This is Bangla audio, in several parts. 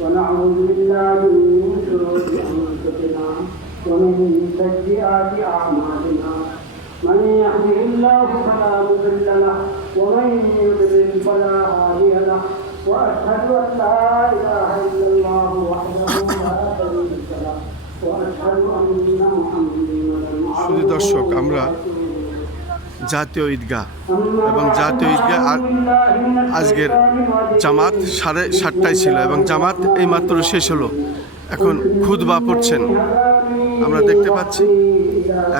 ونعوذ بالله من شرور أنفسنا ومن سيئات أعمالنا من يهده الله فلا مضل له ومن يضلل فلا هادي له وأشهد أن لا إله إلا الله وحده لا شريك له وأشهد أن محمدا শুধু দর্শক, আমরা জাতীয় ঈদগাহ এবং জাতীয় ঈদগাহ আজকের জামাত 7:30টায় ছিল এবং জামাত এইমাত্র শেষ হলো। এখন খুতবা পড়ছেন, আমরা দেখতে পাচ্ছি।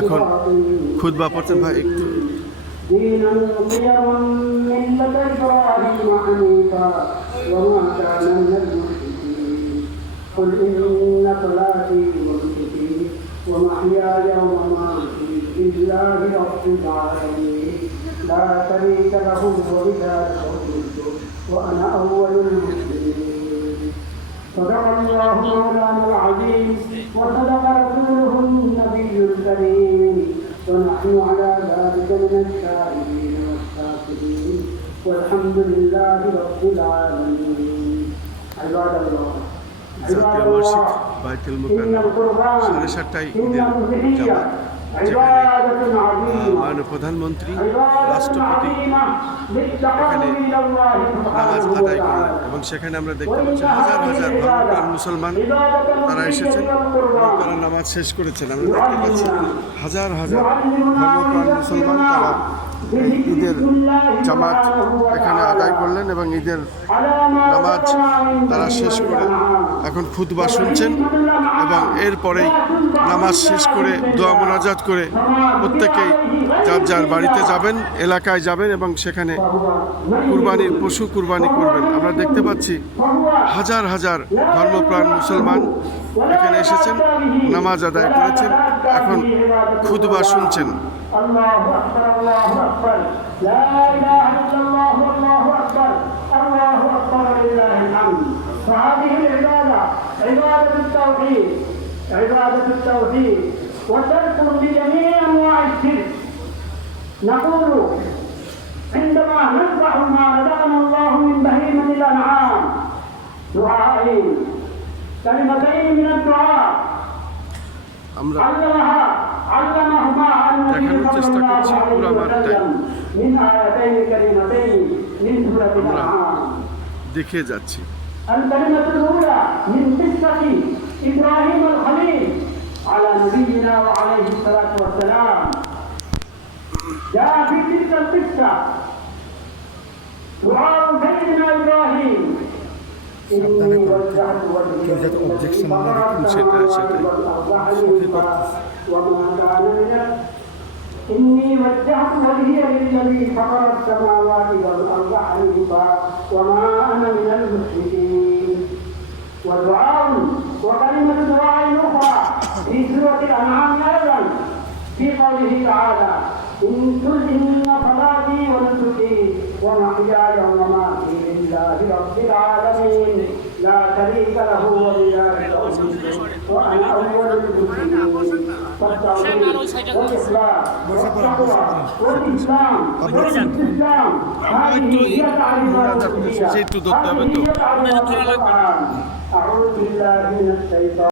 এখন খুতবা পড়ছেন। ভাই একটু ومحياي ومماتي لله رب العالمين لا شريك له وبذلك أمرت وأنا أول المسلمين صدق الله مولانا العظيم وصدق رسوله النبي الكريم ونحن على ذلك من الشاهدين والشاكرين والحمد لله رب العالمين عباد الله জাতীয় মসজিদ বাইতুল মুকাররম 7:30টায় ঈদের জামাত, যেখানে মাননীয় প্রধানমন্ত্রী, রাষ্ট্রপতি এখানে নামাজ আদায় করলেন এবং সেখানে আমরা দেখতে পাচ্ছি হাজার হাজার ধর্মপ্রাণ মুসলমান তারা এসেছেন এবং তারা নামাজ শেষ করেছেন। আমরা দেখতে পাচ্ছি হাজার হাজার ধর্মপ্রাণ মুসলমান তারা ঈদের জামাত এখানে আদায় করলেন এবং ঈদের নামাজ তারা শেষ করে এখন খুতবা শুনছেন এবং এরপরেই নামাজ শেষ করে দোয়া মোনাজাত করে প্রত্যেকেই যার যার বাড়িতে যাবেন, এলাকায় যাবেন এবং সেখানে কুরবানির পশু কুরবানি করবেন। আমরা দেখতে পাচ্ছি হাজার হাজার ধর্মপ্রাণ মুসলমান এখানে এসেছেন, নামাজ আদায় করেছেন, এখন খুতবা শুনছেন। الله أكبر الله أكبر لا إله إلا الله والله أكبر الله أكبر لله الحمد. فهذه العبادة عبادة التوحيد، عبادة التوحيد وترك لجميع أنواع الشرك. نقول عندما نذبح ما رزقنا الله من بهيمة الأنعام دعائين كلمتين من الدعاء علمها علمهما النبي صلى الله عليه وسلم من آيتين كريمتين من سورة الأنعام. দেখে যাচ্ছি الكلمة الأولى من قصة إبراهيم الخليل على نبينا وعليه الصلاة والسلام. جاء في تلك القصة دعاء سيدنا إبراهيم إني وجهت وجهي وما كان من إني وجهت وجهي للذي فطر السماوات والأرض حنيفا وما أنا من المشركين. ودعاء وكلمة دعاء أخرى في سورة الأنعام أيضا في قوله تعالى إن صلاتي ونسكي ومحياي ومماتي لله رب العالمين لا شريك له وبذلك أمرت وأنا أول المسلمين. فالتوحيد والإخلاص والتقوى والإسلام والاستسلام هذه هي تعريفات الألوهية، هذه هي تعريفات القرآن. أعوذ بالله من الشيطان